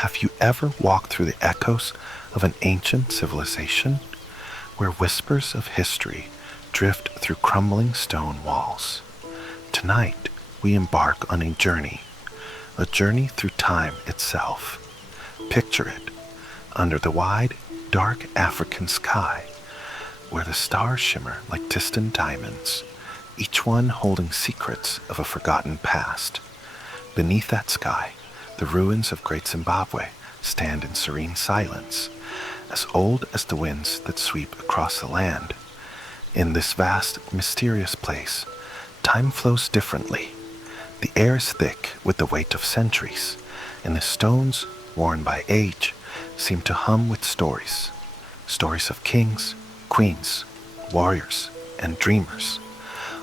Have you ever walked through the echoes of an ancient civilization where whispers of history drift through crumbling stone walls? Tonight, we embark on a journey through time itself. Picture it, under the wide, dark African sky, where the stars shimmer like distant diamonds, each one holding secrets of a forgotten past. Beneath that sky, the ruins of Great Zimbabwe stand in serene silence, as old as the winds that sweep across the land. In this vast, mysterious place, time flows differently. The air is thick with the weight of centuries, and the stones, worn by age, seem to hum with stories. Stories of kings, queens, warriors, and dreamers.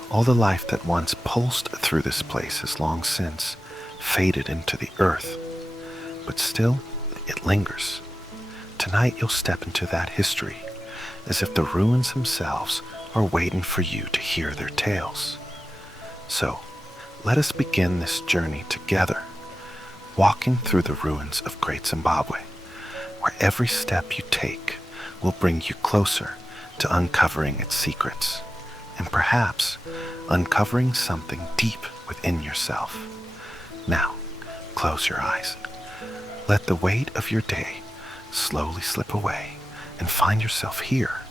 All the life that once pulsed through this place has long since faded into the earth, but still it lingers. Tonight you'll step into that history, as if the ruins themselves are waiting for you to hear their tales. So, let us begin this journey together, walking through the ruins of Great Zimbabwe, where every step you take will bring you closer to uncovering its secrets, and perhaps uncovering something deep within yourself. Now, close your eyes. Let the weight of your day slowly slip away and find yourself here,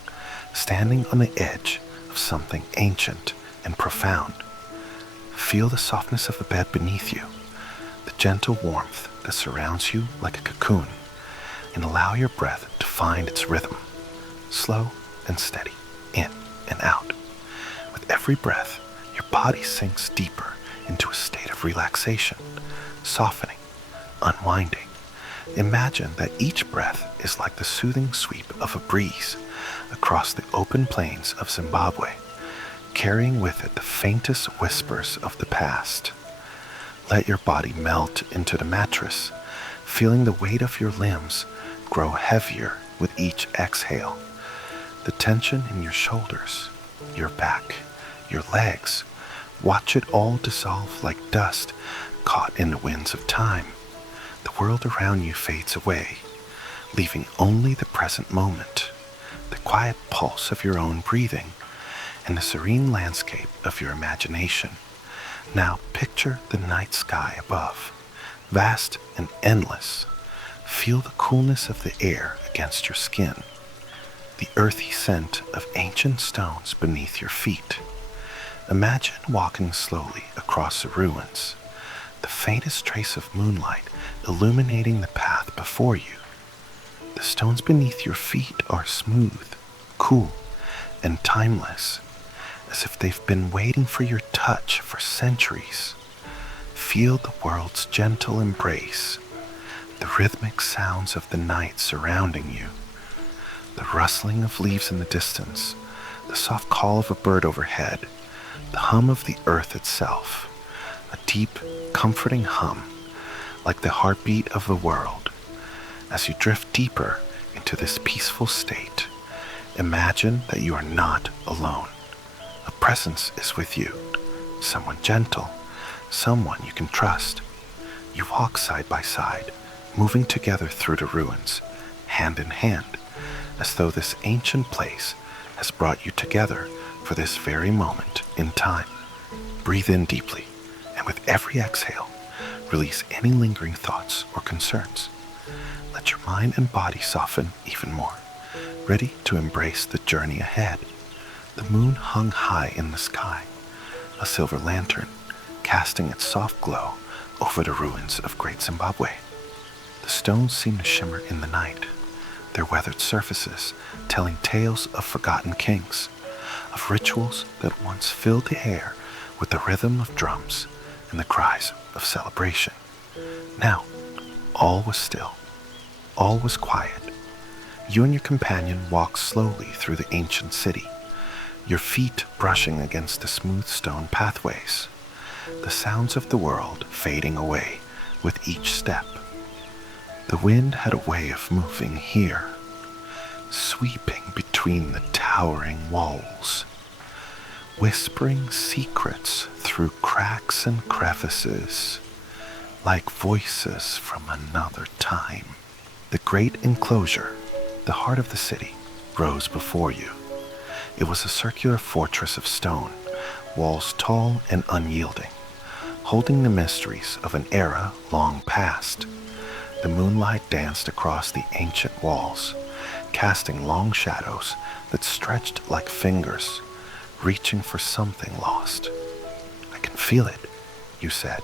standing on the edge of something ancient and profound. Feel the softness of the bed beneath you, the gentle warmth that surrounds you like a cocoon, and allow your breath to find its rhythm, slow and steady, in and out. With every breath, your body sinks deeper into a state of relaxation, softening, unwinding. Imagine that each breath is like the soothing sweep of a breeze across the open plains of Zimbabwe, carrying with it the faintest whispers of the past. Let your body melt into the mattress, feeling the weight of your limbs grow heavier with each exhale. The tension in your shoulders, your back, your legs, watch it all dissolve like dust caught in the winds of time. The world around you fades away, leaving only the present moment, the quiet pulse of your own breathing, and the serene landscape of your imagination. Now picture the night sky above, vast and endless. Feel the coolness of the air against your skin, the earthy scent of ancient stones beneath your feet. Imagine walking slowly across the ruins, the faintest trace of moonlight illuminating the path before you. The stones beneath your feet are smooth, cool, and timeless, as if they've been waiting for your touch for centuries. Feel the world's gentle embrace, the rhythmic sounds of the night surrounding you, the rustling of leaves in the distance, the soft call of a bird overhead, the hum of the earth itself, a deep, comforting hum, like the heartbeat of the world. As you drift deeper into this peaceful state, imagine that you are not alone. A presence is with you, someone gentle, someone you can trust. You walk side by side, moving together through the ruins, hand in hand, as though this ancient place has brought you together for this very moment in time. Breathe in deeply, and with every exhale, release any lingering thoughts or concerns. Let your mind and body soften even more, ready to embrace the journey ahead. The moon hung high in the sky, a silver lantern casting its soft glow over the ruins of Great Zimbabwe. The stones seemed to shimmer in the night, their weathered surfaces telling tales of forgotten kings, of rituals that once filled the air with the rhythm of drums and the cries of celebration. Now, all was still. All was quiet. You and your companion walked slowly through the ancient city, your feet brushing against the smooth stone pathways, the sounds of the world fading away with each step. The wind had a way of moving here, sweeping between the towering walls, whispering secrets through cracks and crevices, like voices from another time. The great enclosure, the heart of the city, rose before you. It was a circular fortress of stone, walls tall and unyielding, holding the mysteries of an era long past. The moonlight danced across the ancient walls, casting long shadows that stretched like fingers, reaching for something lost. "I can feel it," you said,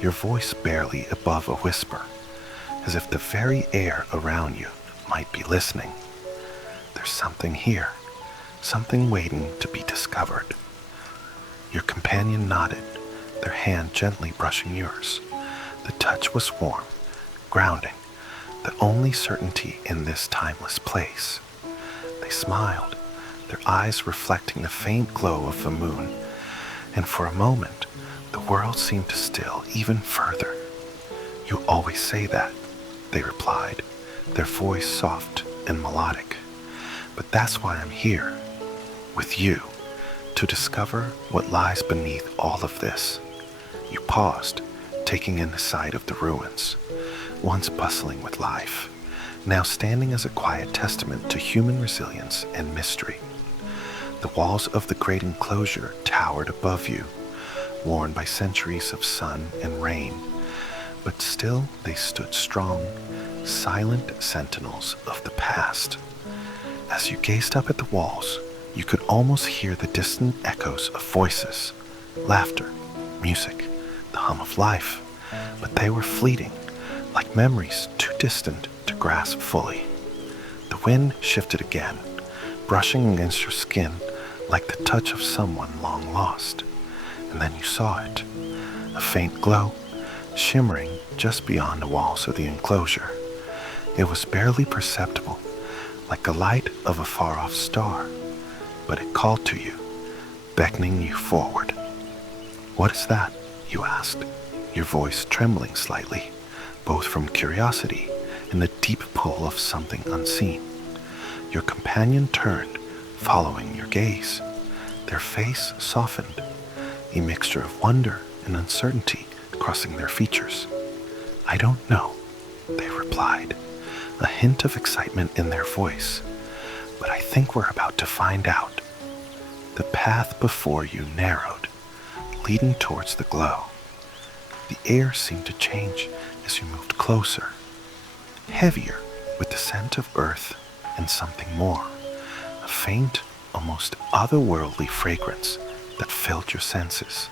your voice barely above a whisper, as if the very air around you might be listening. "There's something here, something waiting to be discovered." Your companion nodded, their hand gently brushing yours. The touch was warm, grounding, the only certainty in this timeless place. They smiled, their eyes reflecting the faint glow of the moon, and for a moment, the world seemed to still even further. "You always say that," they replied, their voice soft and melodic. "But that's why I'm here, with you, to discover what lies beneath all of this." You paused, taking in the sight of the ruins, once bustling with life, now standing as a quiet testament to human resilience and mystery. The walls of the great enclosure towered above you, worn by centuries of sun and rain, but still they stood strong, silent sentinels of the past. As you gazed up at the walls, you could almost hear the distant echoes of voices, laughter, music, the hum of life, but they were fleeting, like memories too distant to grasp fully. The wind shifted again, brushing against your skin like the touch of someone long lost. And then you saw it, a faint glow, shimmering just beyond the walls of the enclosure. It was barely perceptible, like the light of a far-off star, but it called to you, beckoning you forward. "What is that?" you asked, your voice trembling slightly, both from curiosity and the deep pull of something unseen. Your companion turned, following your gaze. Their face softened, a mixture of wonder and uncertainty crossing their features. "I don't know," they replied, a hint of excitement in their voice, "but I think we're about to find out." The path before you narrowed, leading towards the glow. The air seemed to change as you moved closer, heavier with the scent of earth and something more, a faint, almost otherworldly fragrance that filled your senses.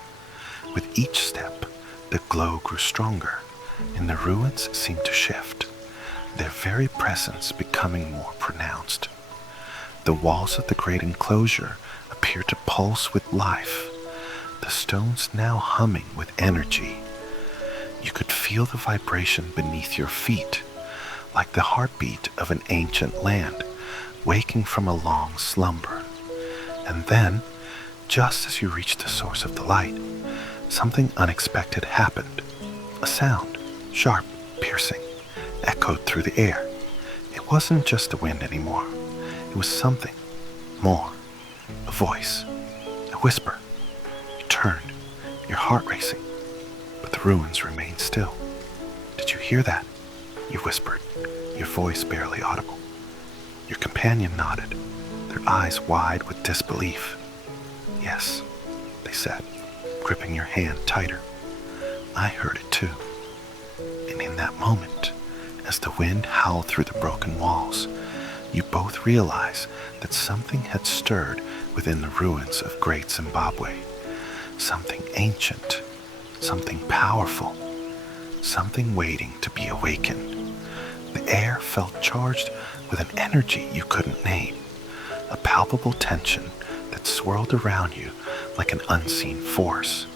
With each step, the glow grew stronger, and the ruins seemed to shift, their very presence becoming more pronounced. The walls of the great enclosure appeared to pulse with life, the stones now humming with energy. You could feel the vibration beneath your feet, like the heartbeat of an ancient land waking from a long slumber. And then, just as you reached the source of the light, something unexpected happened. A sound, sharp, piercing, echoed through the air. It wasn't just the wind anymore. It was something more. A voice, a whisper. You turned, your heart racing, but the ruins remained still. "Did you hear that?" you whispered, your voice barely audible. Your companion nodded, their eyes wide with disbelief. "Yes," they said, gripping your hand tighter. "I heard it too." And in that moment, as the wind howled through the broken walls, you both realized that something had stirred within the ruins of Great Zimbabwe. Something ancient, something powerful, something waiting to be awakened. The air felt charged with an energy you couldn't name, a palpable tension that swirled around you like an unseen force.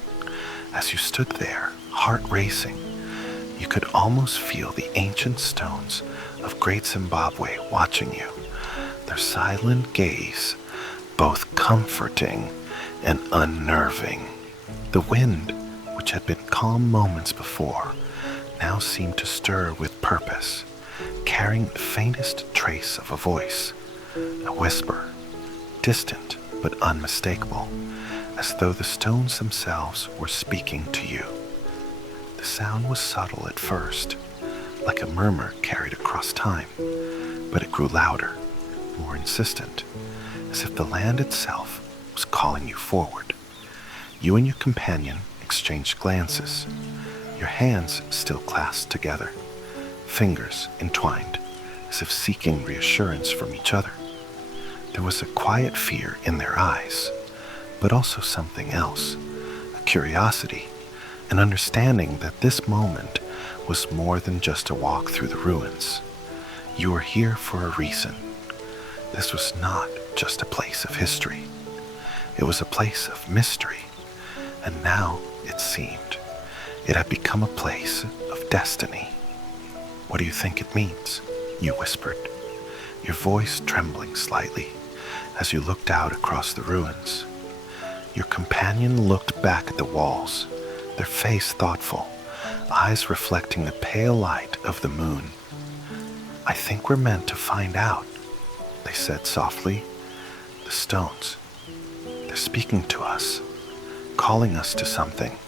As you stood there, heart racing, you could almost feel the ancient stones of Great Zimbabwe watching you, their silent gaze both comforting and unnerving. The wind, which had been calm moments before, now seemed to stir with purpose, carrying the faintest trace of a voice, a whisper, distant but unmistakable, as though the stones themselves were speaking to you. The sound was subtle at first, like a murmur carried across time, but it grew louder, more insistent, as if the land itself was calling you forward. You and your companion exchanged glances, your hands still clasped together, fingers entwined, as if seeking reassurance from each other. There was a quiet fear in their eyes, but also something else, a curiosity, an understanding that this moment was more than just a walk through the ruins. You were here for a reason. This was not just a place of history. It was a place of mystery, and now, it seemed, it had become a place of destiny. "What do you think it means?" you whispered, your voice trembling slightly as you looked out across the ruins. Your companion looked back at the walls, their face thoughtful, eyes reflecting the pale light of the moon. "I think we're meant to find out," they said softly. "The stones, they're speaking to us, calling us to something."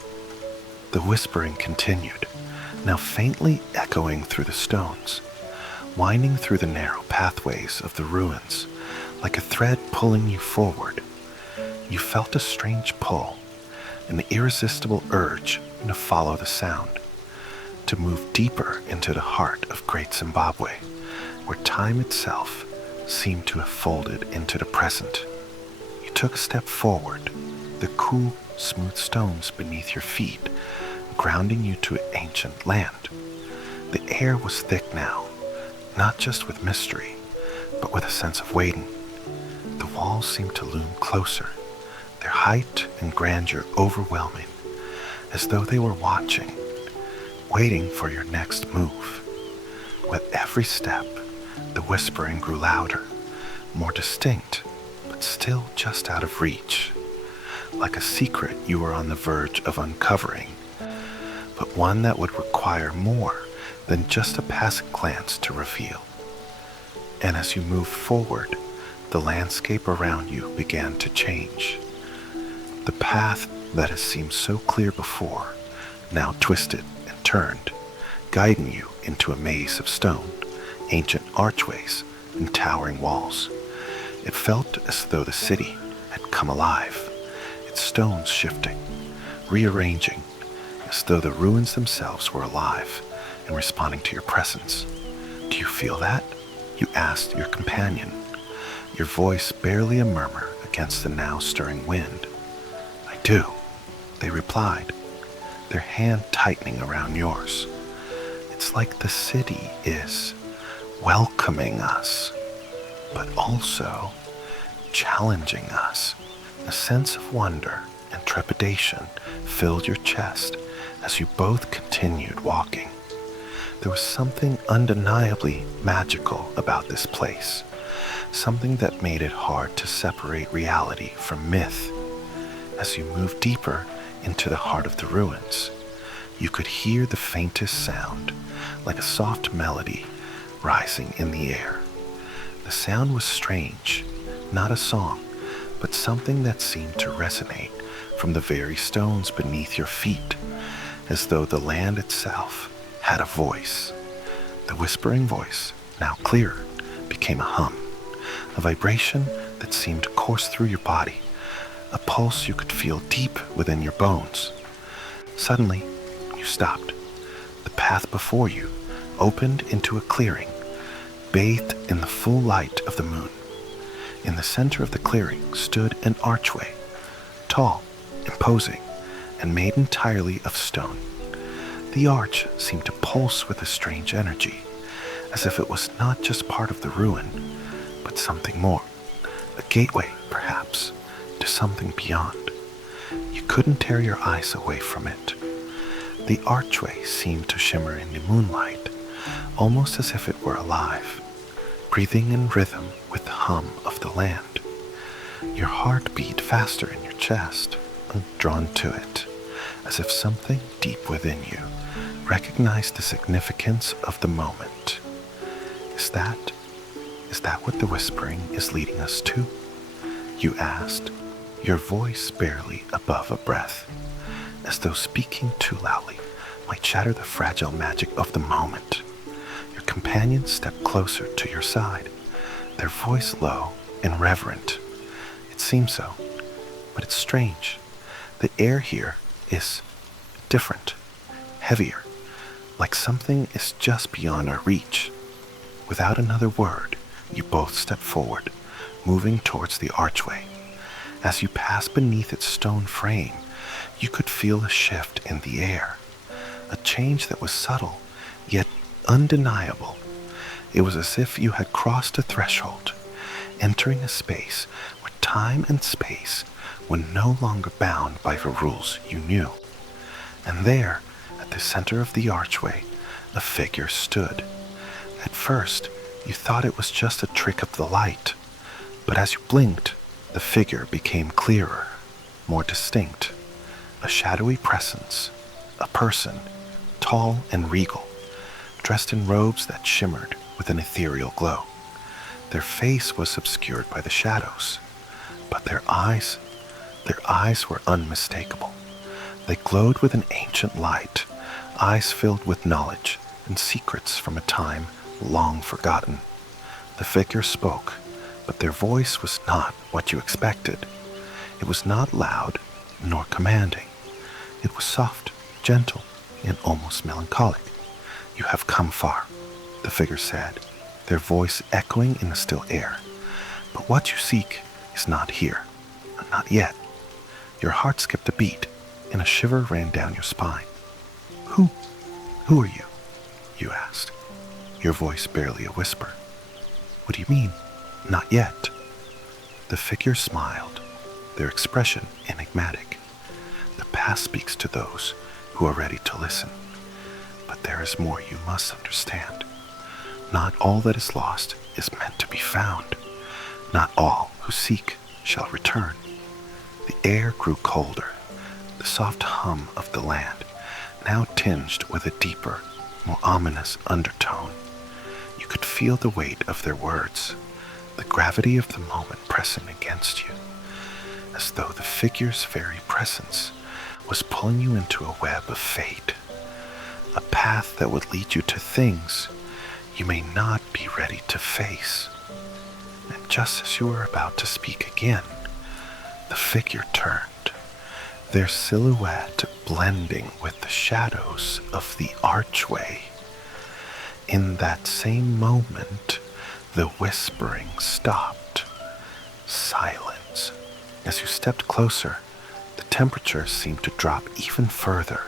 The whispering continued, now faintly echoing through the stones, winding through the narrow pathways of the ruins, like a thread pulling you forward. You felt a strange pull, an irresistible urge to follow the sound, to move deeper into the heart of Great Zimbabwe, where time itself seemed to have folded into the present. You took a step forward, the cool, smooth stones beneath your feet grounding you to ancient land. The air was thick now, not just with mystery, but with a sense of waiting. The walls seemed to loom closer, their height and grandeur overwhelming, as though they were watching, waiting for your next move. With every step, the whispering grew louder, more distinct, but still just out of reach, like a secret you were on the verge of uncovering, but one that would require more than just a passing glance to reveal. And as you moved forward, the landscape around you began to change. The path that had seemed so clear before now twisted and turned, guiding you into a maze of stone, ancient archways, and towering walls. It felt as though the city had come alive, its stones shifting, rearranging, as though the ruins themselves were alive and responding to your presence. "Do you feel that?" you asked your companion, your voice barely a murmur against the now stirring wind. "I do," they replied, their hand tightening around yours. "It's like the city is welcoming us, but also challenging us." A sense of wonder and trepidation filled your chest as you both continued walking. There was something undeniably magical about this place, something that made it hard to separate reality from myth. As you moved deeper into the heart of the ruins, you could hear the faintest sound, like a soft melody rising in the air. The sound was strange, not a song, but something that seemed to resonate from the very stones beneath your feet, as though the land itself had a voice. The whispering voice, now clearer, became a hum, a vibration that seemed to course through your body, a pulse you could feel deep within your bones. Suddenly, you stopped. The path before you opened into a clearing, bathed in the full light of the moon. In the center of the clearing stood an archway, tall, imposing, and made entirely of stone. The arch seemed to pulse with a strange energy, as if it was not just part of the ruin, but something more, a gateway, perhaps, to something beyond. You couldn't tear your eyes away from it. The archway seemed to shimmer in the moonlight, almost as if it were alive, breathing in rhythm with the hum of the land. Your heart beat faster in your chest, drawn to it, as if something deep within you recognized the significance of the moment. Is that what the whispering is leading us to?" you asked, your voice barely above a breath, as though speaking too loudly might shatter the fragile magic of the moment. Your companions stepped closer to your side, their voice low and reverent. It seems so, but it's strange. The air here is different, heavier, like something is just beyond our reach. Without another word, you both step forward, moving towards the archway. As you pass beneath its stone frame, you could feel a shift in the air, a change that was subtle, yet undeniable. It was as if you had crossed a threshold, entering a space where time and space were no longer bound by the rules you knew. And there, at the center of the archway, a figure stood. At first, you thought it was just a trick of the light, but as you blinked, the figure became clearer, more distinct. A shadowy presence, a person, tall and regal, dressed in robes that shimmered with an ethereal glow. Their face was obscured by the shadows, but their eyes were unmistakable. They glowed with an ancient light, eyes filled with knowledge and secrets from a time long forgotten. The figure spoke, but their voice was not what you expected. It was not loud nor commanding. It was soft, gentle, and almost melancholic. "You have come far," the figure said, their voice echoing in the still air. "But what you seek is not here. Not yet." Your heart skipped a beat, and a shiver ran down your spine. Who are you?" you asked, your voice barely a whisper. "What do you mean, not yet?" The figure smiled, their expression enigmatic. "The past speaks to those who are ready to listen. But there is more you must understand. Not all that is lost is meant to be found. Not all who seek shall return." The air grew colder, the soft hum of the land, now tinged with a deeper, more ominous undertone. You could feel the weight of their words, the gravity of the moment pressing against you, as though the figure's very presence was pulling you into a web of fate, a path that would lead you to things you may not be ready to face. And just as you were about to speak again, the figure turned, their silhouette blending with the shadows of the archway. In that same moment, the whispering stopped. Silence. As you stepped closer, the temperature seemed to drop even further,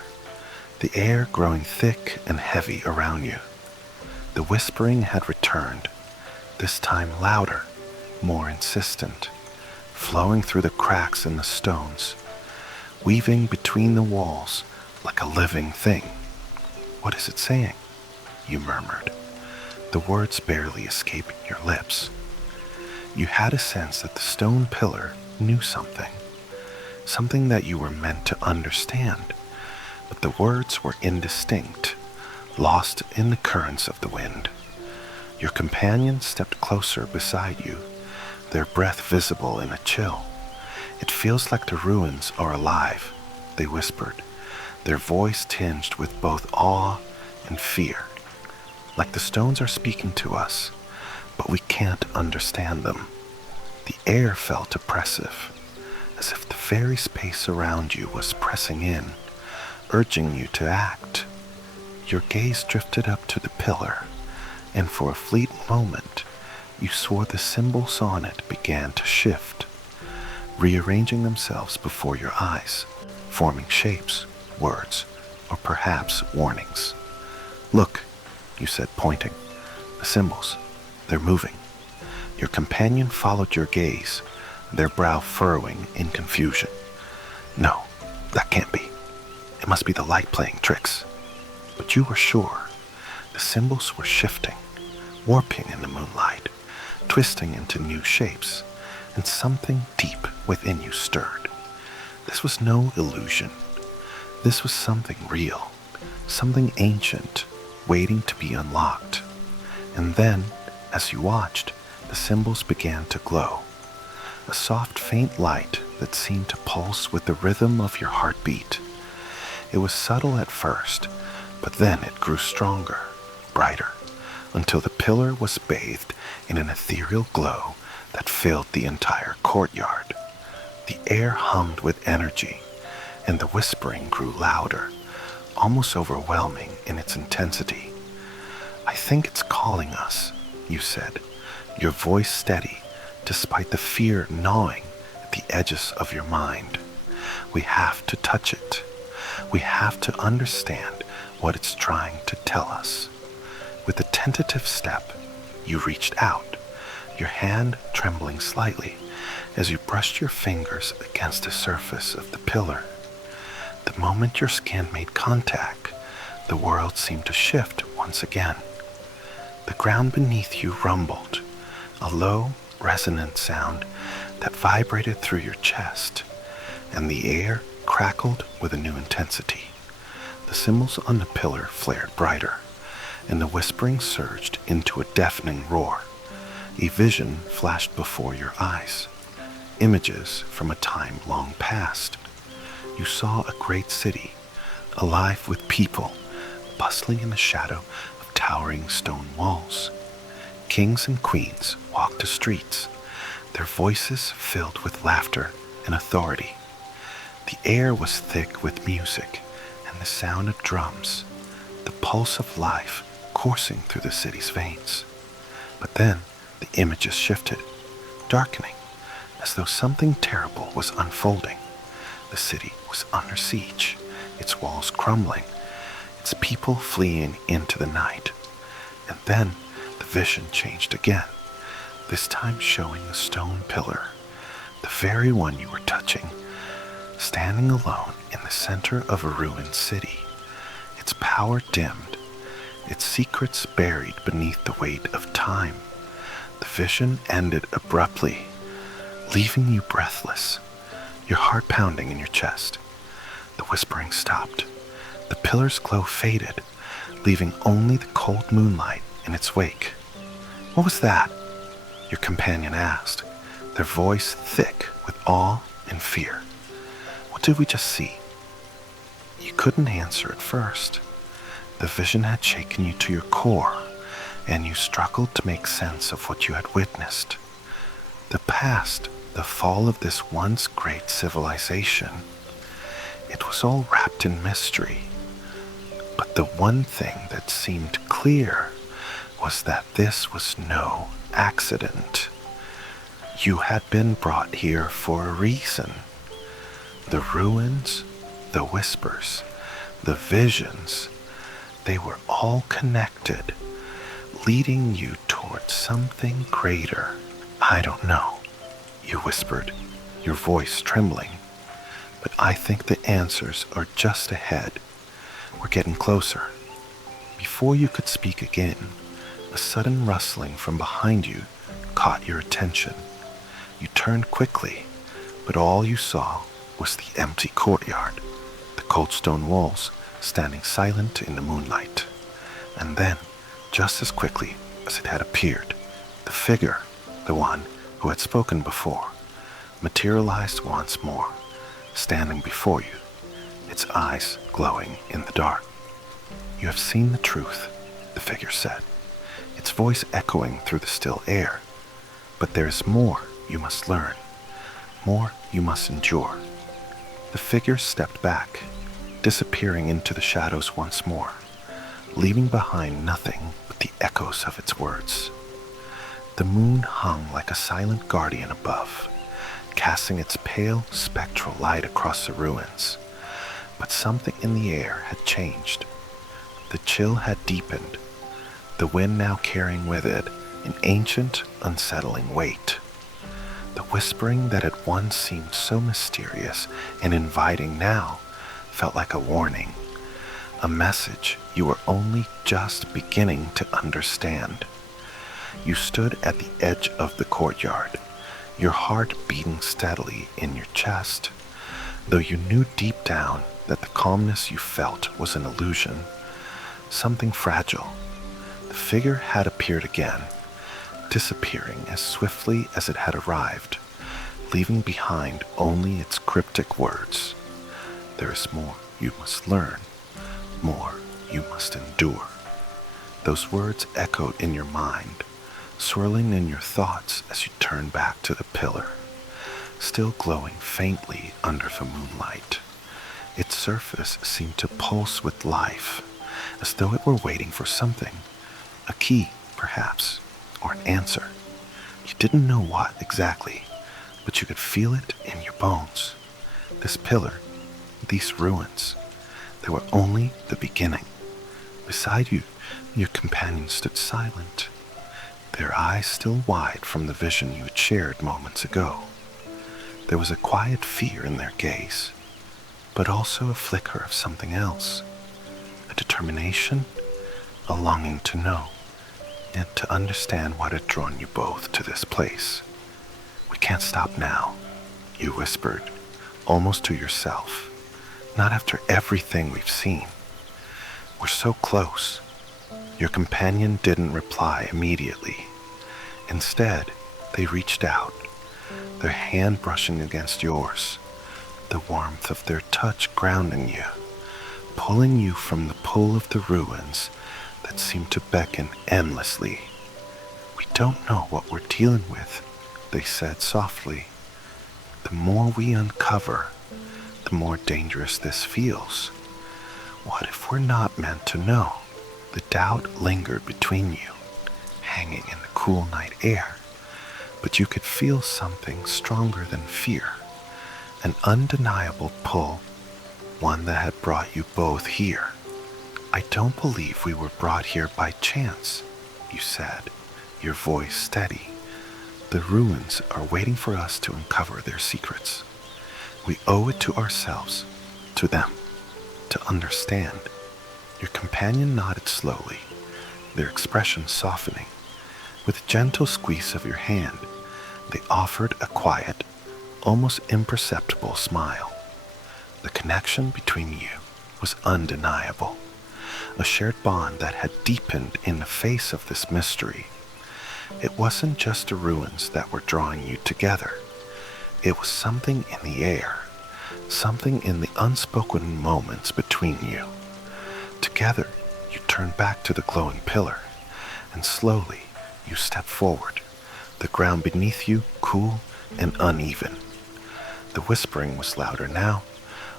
the air growing thick and heavy around you. The whispering had returned, this time louder, more insistent, flowing through the cracks in the stones, weaving between the walls like a living thing. "What is it saying?" you murmured, the words barely escaping your lips. You had a sense that the stone pillar knew something that you were meant to understand, but the words were indistinct, lost in the currents of the wind. Your companions stepped closer beside you, their breath visible in a chill. "It feels like the ruins are alive," they whispered, their voice tinged with both awe and fear. "Like the stones are speaking to us, but we can't understand them." The air felt oppressive, as if the very space around you was pressing in, urging you to act. Your gaze drifted up to the pillar, and for a fleeting moment, you swore the symbols on it began to shift, rearranging themselves before your eyes, forming shapes, words, or perhaps warnings. "Look," you said, pointing. "The symbols, they're moving." Your companion followed your gaze, their brow furrowing in confusion. "No, that can't be. It must be the light playing tricks." But you were sure. The symbols were shifting, warping in the moonlight, twisting into new shapes, and something deep within you stirred. This was no illusion. This was something real, something ancient, waiting to be unlocked. And then, as you watched, the symbols began to glow, a soft, faint light that seemed to pulse with the rhythm of your heartbeat. It was subtle at first, But then it grew stronger, brighter, until the pillar was bathed in an ethereal glow that filled the entire courtyard. The air hummed with energy, and the whispering grew louder, almost overwhelming in its intensity. "I think it's calling us," you said, your voice steady despite the fear gnawing at the edges of your mind. "We have to touch it. We have to understand what it's trying to tell us." With a tentative step, you reached out, your hand trembling slightly as you brushed your fingers against the surface of the pillar. The moment your skin made contact, the world seemed to shift once again. The ground beneath you rumbled, a low, resonant sound that vibrated through your chest, and the air crackled with a new intensity. The symbols on the pillar flared brighter, and the whispering surged into a deafening roar. A vision flashed before your eyes, images from a time long past. You saw a great city, alive with people, bustling in the shadow of towering stone walls. Kings and queens walked the streets, their voices filled with laughter and authority. The air was thick with music and the sound of drums, the pulse of life coursing through the city's veins. But then the images shifted, darkening, as though something terrible was unfolding. The city was under siege, its walls crumbling, its people fleeing into the night. And then the vision changed again, this time showing the stone pillar, the very one you were touching, standing alone in the center of a ruined city, its power dimmed, its secrets buried beneath the weight of time. The vision ended abruptly, leaving you breathless, your heart pounding in your chest. The whispering stopped. The pillar's glow faded, leaving only the cold moonlight in its wake. "What was that?" your companion asked, their voice thick with awe and fear. "What did we just see?" You couldn't answer at first. The vision had shaken you to your core, and you struggled to make sense of what you had witnessed. The past, the fall of this once great civilization. It was all wrapped in mystery. But the one thing that seemed clear was that this was no accident. You had been brought here for a reason. The ruins, the whispers, the visions, they were all connected, leading you towards something greater. "I don't know," you whispered, your voice trembling, "but I think the answers are just ahead. We're getting closer." Before you could speak again, a sudden rustling from behind you caught your attention. You turned quickly, but all you saw was the empty courtyard, the cold stone walls standing silent in the moonlight. And then, just as quickly as it had appeared, the figure, the one who had spoken before, materialized once more, standing before you, its eyes glowing in the dark. "You have seen the truth," the figure said, its voice echoing through the still air. "But there is more you must learn, more you must endure." The figure stepped back, disappearing into the shadows once more, leaving behind nothing but the echoes of its words. The moon hung like a silent guardian above, casting its pale, spectral light across the ruins. But something in the air had changed. The chill had deepened, the wind now carrying with it an ancient, unsettling weight. The whispering that had once seemed so mysterious and inviting now felt like a warning, a message you were only just beginning to understand. You stood at the edge of the courtyard, your heart beating steadily in your chest, though you knew deep down that the calmness you felt was an illusion, something fragile. The figure had appeared again, disappearing as swiftly as it had arrived, leaving behind only its cryptic words. "There is more you must learn, more you must endure. Those words echoed in your mind, swirling in your thoughts as you turned back to the pillar, still glowing faintly under the moonlight. Its surface seemed to pulse with life, as though it were waiting for something, a key, perhaps, or an answer. You didn't know what exactly, but you could feel it in your bones. This pillar, these ruins, they were only the beginning. Beside you, your companion stood silent, their eyes still wide from the vision you had shared moments ago. There was a quiet fear in their gaze, but also a flicker of something else, a determination, a longing to know, and to understand what had drawn you both to this place. "We can't stop now," you whispered, almost to yourself. "Not after everything we've seen. We're so close." Your companion didn't reply immediately. Instead, they reached out, their hand brushing against yours, the warmth of their touch grounding you, pulling you from the pull of the ruins that seemed to beckon endlessly. "We don't know what we're dealing with," they said softly. "The more we uncover, the more dangerous this feels. What if we're not meant to know?" The doubt lingered between you, hanging in the cool night air, but you could feel something stronger than fear, an undeniable pull, one that had brought you both here. "I don't believe we were brought here by chance," you said, your voice steady. "The ruins are waiting for us to uncover their secrets. We owe it to ourselves, to them, to understand." Your companion nodded slowly, their expression softening. With a gentle squeeze of your hand, they offered a quiet, almost imperceptible smile. The connection between you was undeniable, a shared bond that had deepened in the face of this mystery. It wasn't just the ruins that were drawing you together. It was something in the air, something in the unspoken moments between you. Together, you turned back to the glowing pillar, and slowly you stepped forward, the ground beneath you cool and uneven. The whispering was louder now,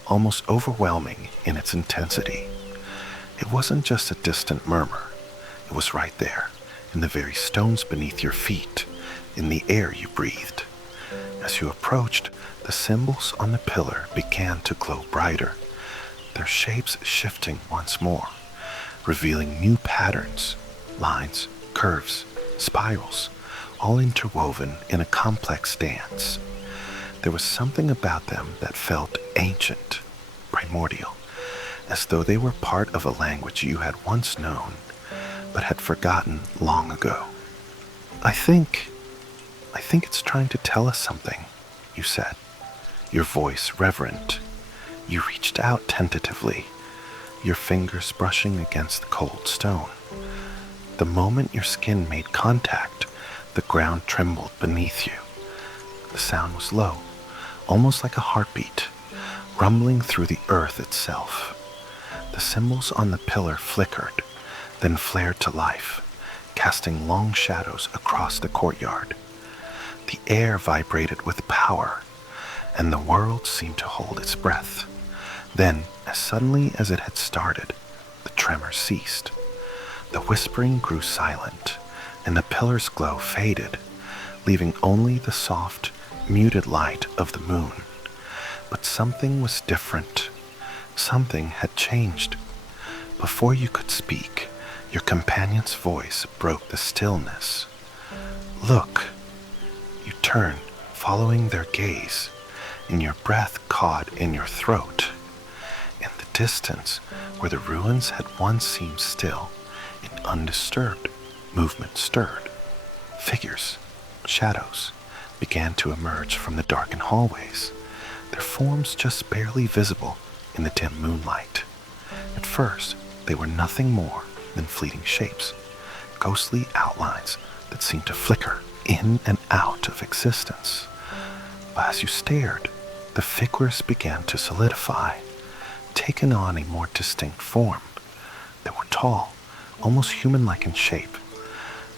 almost overwhelming in its intensity. It wasn't just a distant murmur. It was right there, in the very stones beneath your feet, in the air you breathed. As you approached, the symbols on the pillar began to glow brighter, their shapes shifting once more, revealing new patterns, lines, curves, spirals, all interwoven in a complex dance. There was something about them that felt ancient, primordial, as though they were part of a language you had once known, but had forgotten long ago. I think it's trying to tell us something," you said, your voice reverent. You reached out tentatively, your fingers brushing against the cold stone. The moment your skin made contact, the ground trembled beneath you. The sound was low, almost like a heartbeat, rumbling through the earth itself. The symbols on the pillar flickered, then flared to life, casting long shadows across the courtyard. The air vibrated with power, and the world seemed to hold its breath. Then, as suddenly as it had started, the tremor ceased. The whispering grew silent, and the pillar's glow faded, leaving only the soft, muted light of the moon. But something was different. Something had changed. Before you could speak, your companion's voice broke the stillness. "Look." You turned, following their gaze, and your breath caught in your throat. In the distance, where the ruins had once seemed still and undisturbed, movement stirred. Figures, shadows, began to emerge from the darkened hallways, their forms just barely visible in the dim moonlight. At first, they were nothing more than fleeting shapes, ghostly outlines that seemed to flicker in and out of existence. But as you stared, the figures began to solidify, taking on a more distinct form. They were tall, almost human-like in shape,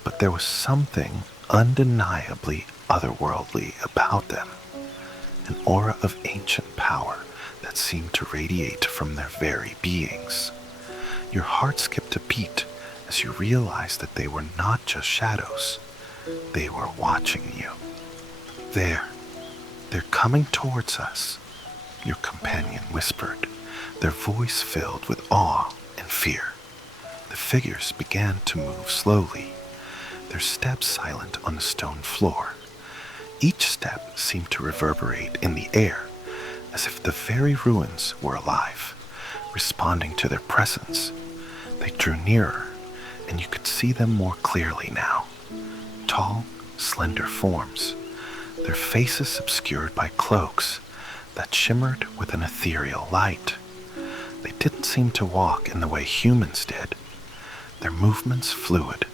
but there was something undeniably otherworldly about them, an aura of ancient power that seemed to radiate from their very beings. Your heart skipped a beat as you realized that they were not just shadows. They were watching you. They're coming towards us, your companion whispered, their voice filled with awe and fear. The figures began to move slowly, their steps silent on the stone floor. Each step seemed to reverberate in the air, as if the very ruins were alive, responding to their presence. They drew nearer, and you could see them more clearly now. Tall, slender forms, their faces obscured by cloaks that shimmered with an ethereal light. They didn't seem to walk in the way humans did. Their movements fluid,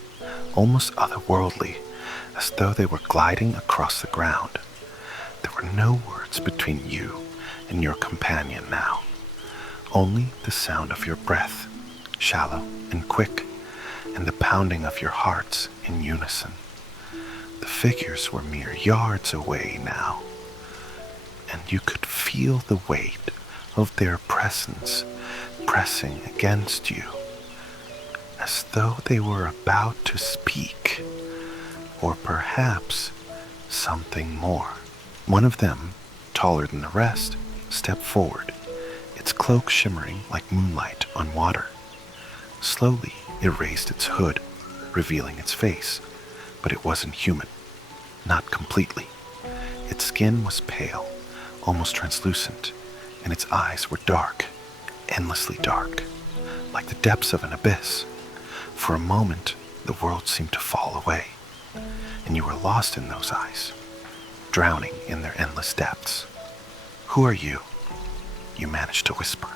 almost otherworldly, as though they were gliding across the ground. There were no words between you and your companion now, only the sound of your breath, shallow and quick, and the pounding of your hearts in unison. The figures were mere yards away now, and you could feel the weight of their presence pressing against you, as though they were about to speak, or perhaps something more. One of them, taller than the rest, stepped forward, its cloak shimmering like moonlight on water. Slowly, it raised its hood, revealing its face, but it wasn't human. Not completely. Its skin was pale, almost translucent, and its eyes were dark, endlessly dark, like the depths of an abyss. For a moment, the world seemed to fall away, and you were lost in those eyes, drowning in their endless depths. "Who are you?" you managed to whisper,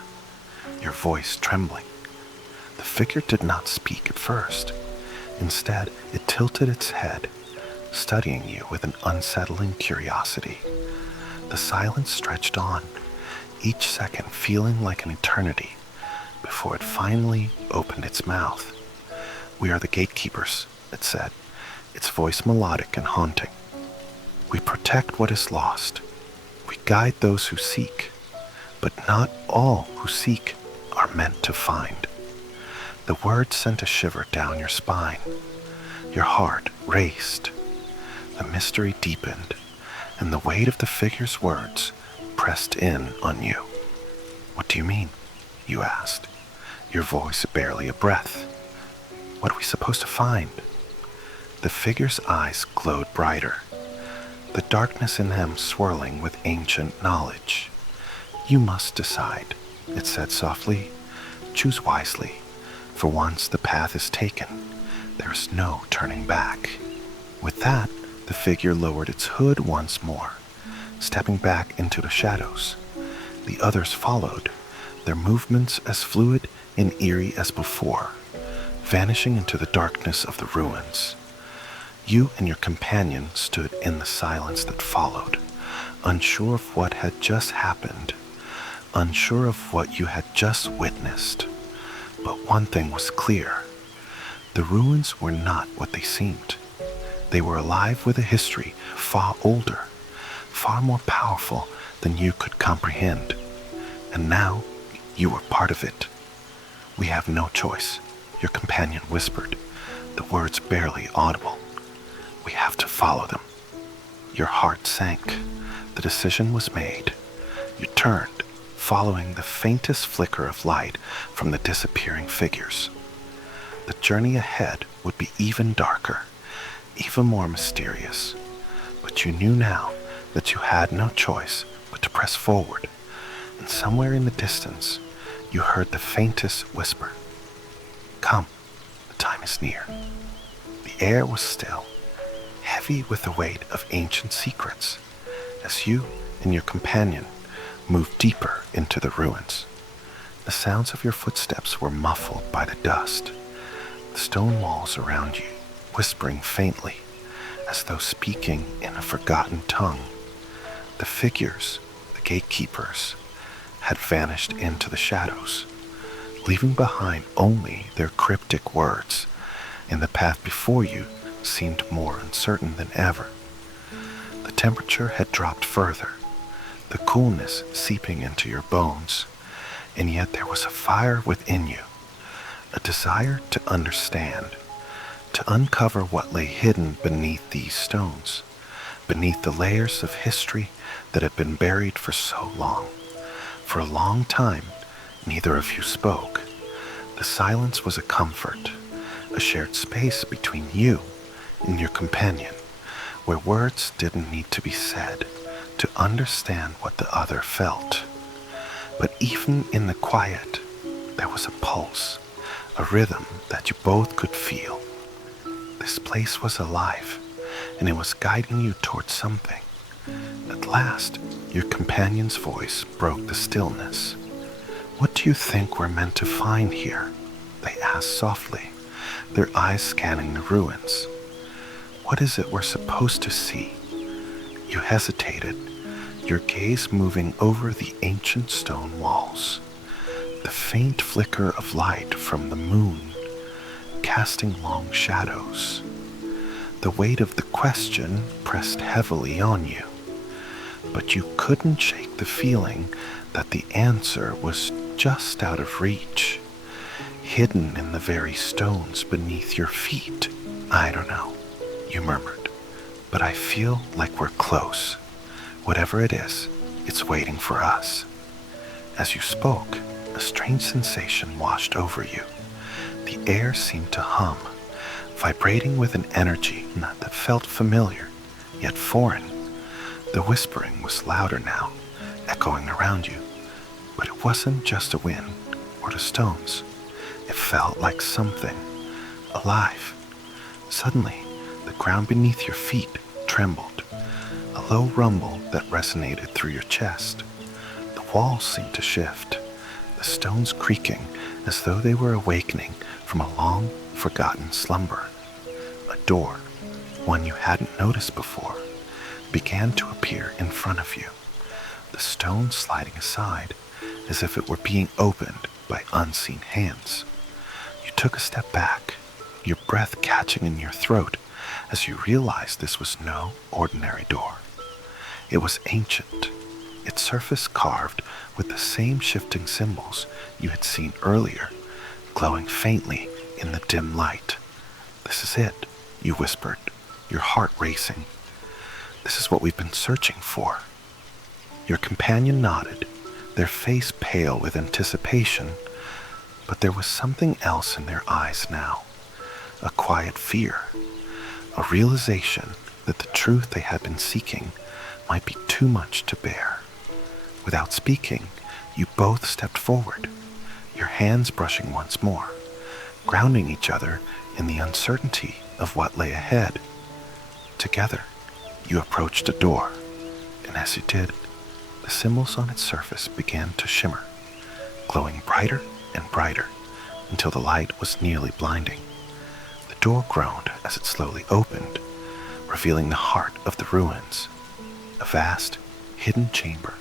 your voice trembling. The figure did not speak at first. Instead, it tilted its head, studying you with an unsettling curiosity. The silence stretched on, each second feeling like an eternity, before it finally opened its mouth. "We are the gatekeepers," it said, its voice melodic and haunting. "We protect what is lost. We guide those who seek, but not all who seek are meant to find." The words sent a shiver down your spine. Your heart raced. The mystery deepened, and the weight of the figure's words pressed in on you. "What do you mean?" you asked, your voice barely a breath. "What are we supposed to find?" The figure's eyes glowed brighter, the darkness in them swirling with ancient knowledge. "You must decide," it said softly. "Choose wisely, for once the path is taken, there is no turning back." With that, the figure lowered its hood once more, stepping back into the shadows. The others followed, their movements as fluid and eerie as before, vanishing into the darkness of the ruins. You and your companion stood in the silence that followed, unsure of what had just happened, unsure of what you had just witnessed. But one thing was clear. The ruins were not what they seemed. They were alive with a history far older, far more powerful than you could comprehend. And now you were part of it. "We have no choice," your companion whispered, the words barely audible. "We have to follow them." Your heart sank. The decision was made. You turned, following the faintest flicker of light from the disappearing figures. The journey ahead would be even darker, even more mysterious, but you knew now that you had no choice but to press forward, and somewhere in the distance, you heard the faintest whisper. "Come, the time is near." The air was still, heavy with the weight of ancient secrets, as you and your companion moved deeper into the ruins. The sounds of your footsteps were muffled by the dust, the stone walls around you whispering faintly, as though speaking in a forgotten tongue. The figures, the gatekeepers, had vanished into the shadows, leaving behind only their cryptic words, and the path before you seemed more uncertain than ever. The temperature had dropped further, the coolness seeping into your bones, and yet there was a fire within you, a desire to understand, to uncover what lay hidden beneath these stones, beneath the layers of history that had been buried for so long. For a long time, neither of you spoke. The silence was a comfort, a shared space between you and your companion, where words didn't need to be said to understand what the other felt. But even in the quiet, there was a pulse, a rhythm that you both could feel. This place was alive, and it was guiding you towards something. At last, your companion's voice broke the stillness. "What do you think we're meant to find here?" they asked softly, their eyes scanning the ruins. "What is it we're supposed to see?" You hesitated, your gaze moving over the ancient stone walls. The faint flicker of light from the moon, casting long shadows. The weight of the question pressed heavily on you, but you couldn't shake the feeling that the answer was just out of reach, hidden in the very stones beneath your feet. "I don't know," you murmured, "but I feel like we're close. Whatever it is, it's waiting for us." As you spoke, a strange sensation washed over you. The air seemed to hum, vibrating with an energy that felt familiar, yet foreign. The whispering was louder now, echoing around you, but it wasn't just a wind or the stones. It felt like something alive. Suddenly, the ground beneath your feet trembled, a low rumble that resonated through your chest. The walls seemed to shift, the stones creaking as though they were awakening from a long-forgotten slumber. A door, one you hadn't noticed before, began to appear in front of you, the stone sliding aside as if it were being opened by unseen hands. You took a step back, your breath catching in your throat as you realized this was no ordinary door. It was ancient, its surface carved with the same shifting symbols you had seen earlier, glowing faintly in the dim light. "This is it," you whispered, your heart racing. "This is what we've been searching for." Your companion nodded, their face pale with anticipation, but there was something else in their eyes now, a quiet fear, a realization that the truth they had been seeking might be too much to bear. Without speaking, you both stepped forward, your hands brushing once more, grounding each other in the uncertainty of what lay ahead. Together, you approached a door, and as you did, the symbols on its surface began to shimmer, glowing brighter and brighter until the light was nearly blinding. The door groaned as it slowly opened, revealing the heart of the ruins, a vast, hidden chamber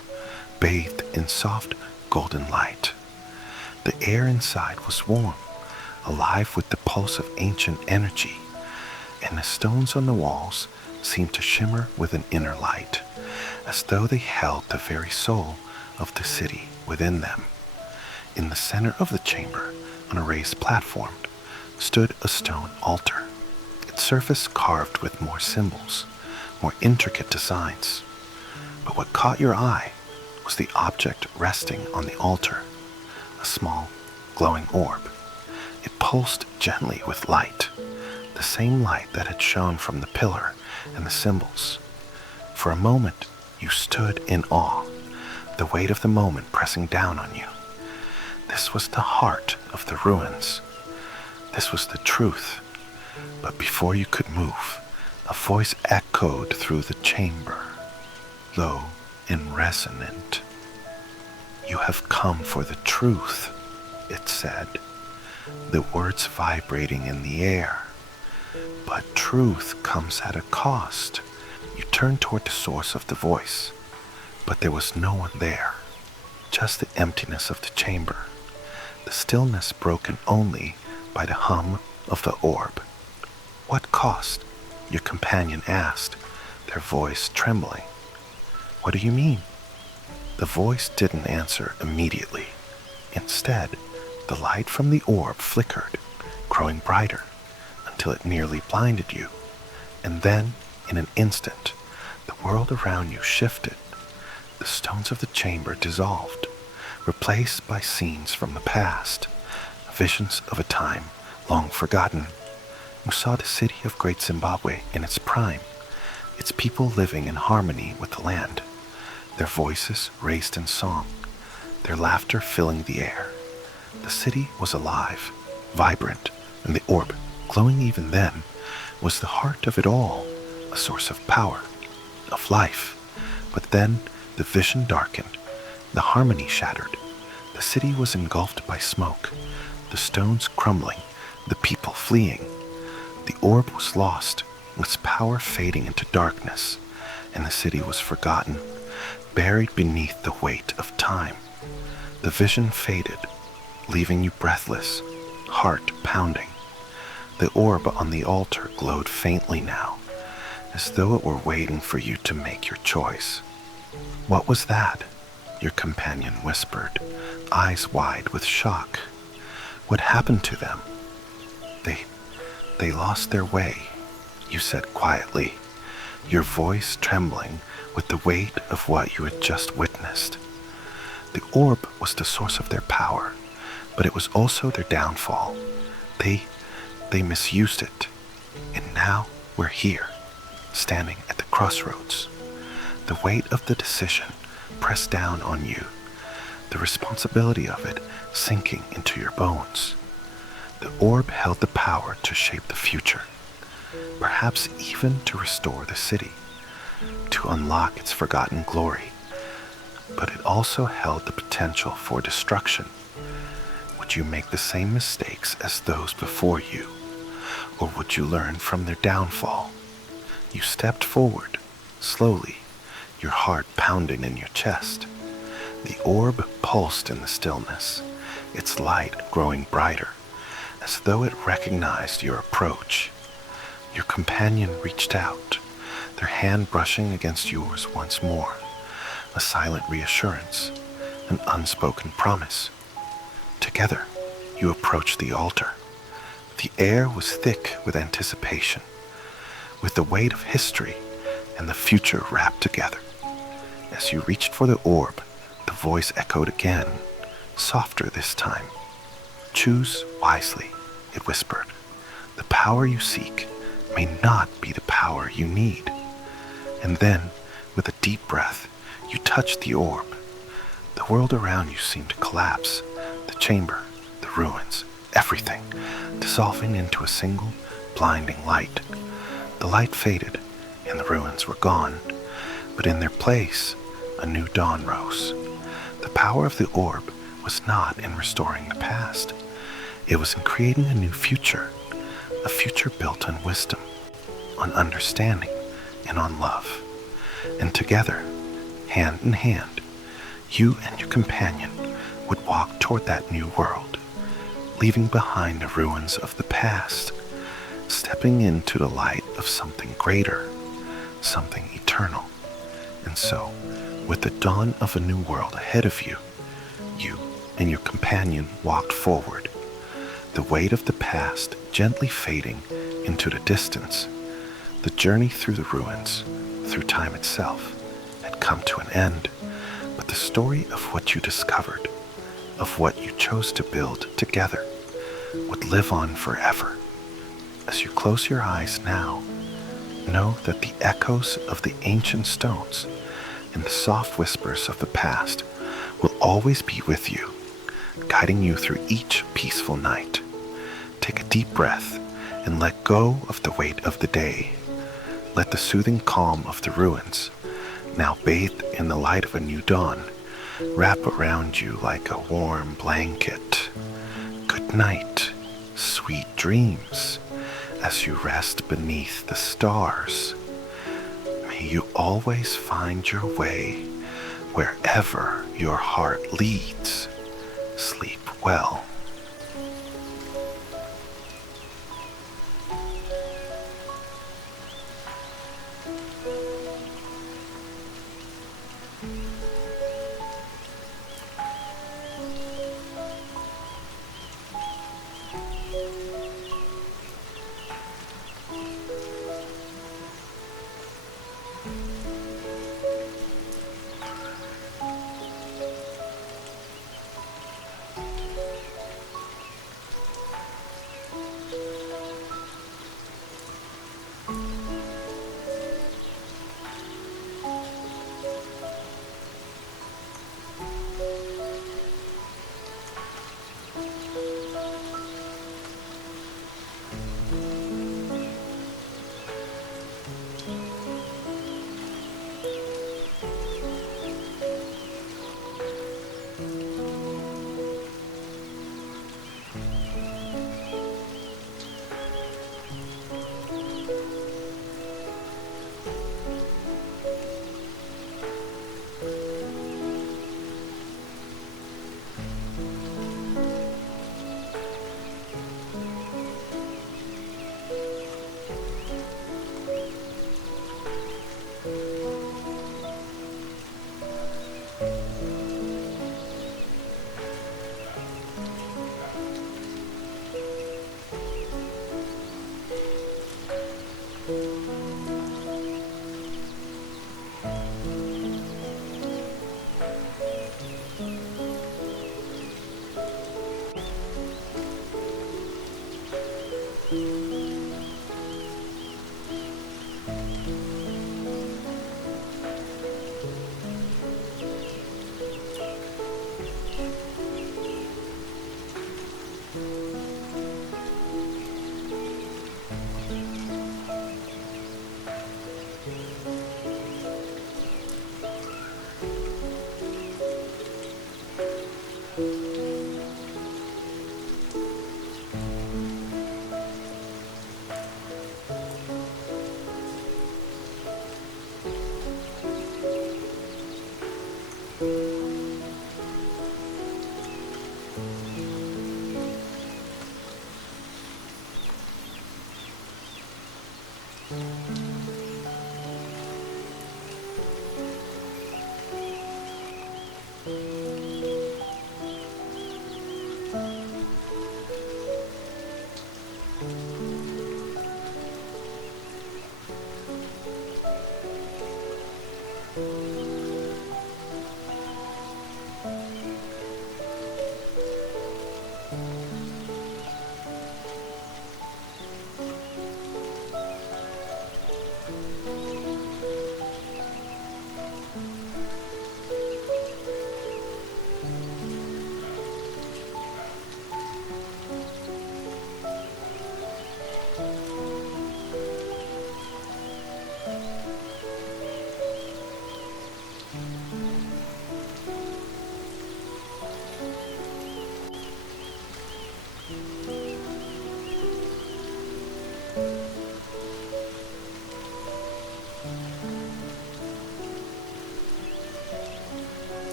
bathed in soft, golden light. The air inside was warm, alive with the pulse of ancient energy, and the stones on the walls seemed to shimmer with an inner light, as though they held the very soul of the city within them. In the center of the chamber, on a raised platform, stood a stone altar, its surface carved with more symbols, more intricate designs. But what caught your eye was the object resting on the altar, a small, glowing orb. It pulsed gently with light, the same light that had shone from the pillar and the symbols. For a moment, you stood in awe, the weight of the moment pressing down on you. This was the heart of the ruins. This was the truth. But before you could move, a voice echoed through the chamber, low and resonant. "You have come for the truth," it said, the words vibrating in the air. "But truth comes at a cost." You turned toward the source of the voice, but there was no one there, just the emptiness of the chamber, the stillness broken only by the hum of the orb. "What cost?" your companion asked, their voice trembling. "What do you mean?" The voice didn't answer immediately. Instead, the light from the orb flickered, growing brighter, until it nearly blinded you. And then, in an instant, the world around you shifted. The stones of the chamber dissolved, replaced by scenes from the past, visions of a time long forgotten. You saw the city of Great Zimbabwe in its prime, its people living in harmony with the land, their voices raised in song, their laughter filling the air. The city was alive, vibrant, and the orb, glowing even then, was the heart of it all, a source of power, of life. But then the vision darkened, the harmony shattered. The city was engulfed by smoke, the stones crumbling, the people fleeing. The orb was lost, its power fading into darkness, and the city was forgotten, buried beneath the weight of time. The vision faded, leaving you breathless, heart pounding. The orb on the altar glowed faintly now, as though it were waiting for you to make your choice. "What was that?" your companion whispered, eyes wide with shock. "What happened to them?" They lost their way," you said quietly, your voice trembling with the weight of what you had just witnessed. The orb was the source of their power, but it was also their downfall. They misused it, and now we're here, standing at the crossroads. The weight of the decision pressed down on you, the responsibility of it sinking into your bones. The orb held the power to shape the future, perhaps even to restore the city, to unlock its forgotten glory. But it also held the potential for destruction. Would you make the same mistakes as those before you, or would you learn from their downfall? You stepped forward, slowly, your heart pounding in your chest. The orb pulsed in the stillness, its light growing brighter, as though it recognized your approach. Your companion reached out, their hand brushing against yours once more, a silent reassurance, an unspoken promise. Together, you approached the altar. The air was thick with anticipation, with the weight of history and the future wrapped together. As you reached for the orb, the voice echoed again, softer this time. "Choose wisely," it whispered. "The power you seek may not be the power you need." And then, with a deep breath, you touched the orb. The world around you seemed to collapse, the chamber, the ruins, everything, dissolving into a single, blinding light. The light faded, and the ruins were gone, but in their place, a new dawn rose. The power of the orb was not in restoring the past. It was in creating a new future, a future built on wisdom, on understanding, and on love. And together, hand in hand, you and your companion would walk toward that new world, leaving behind the ruins of the past, stepping into the light of something greater, something eternal. And so, with the dawn of a new world ahead of you, you and your companion walked forward, the weight of the past gently fading into the distance. The journey through the ruins, through time itself, had come to an end, but the story of what you discovered, of what you chose to build together, would live on forever. As you close your eyes now, know that the echoes of the ancient stones and the soft whispers of the past will always be with you, guiding you through each peaceful night. Take a deep breath and let go of the weight of the day. Let the soothing calm of the ruins, now bathed in the light of a new dawn, wrap around you like a warm blanket. Good night, sweet dreams, as you rest beneath the stars. May you always find your way wherever your heart leads. Sleep well.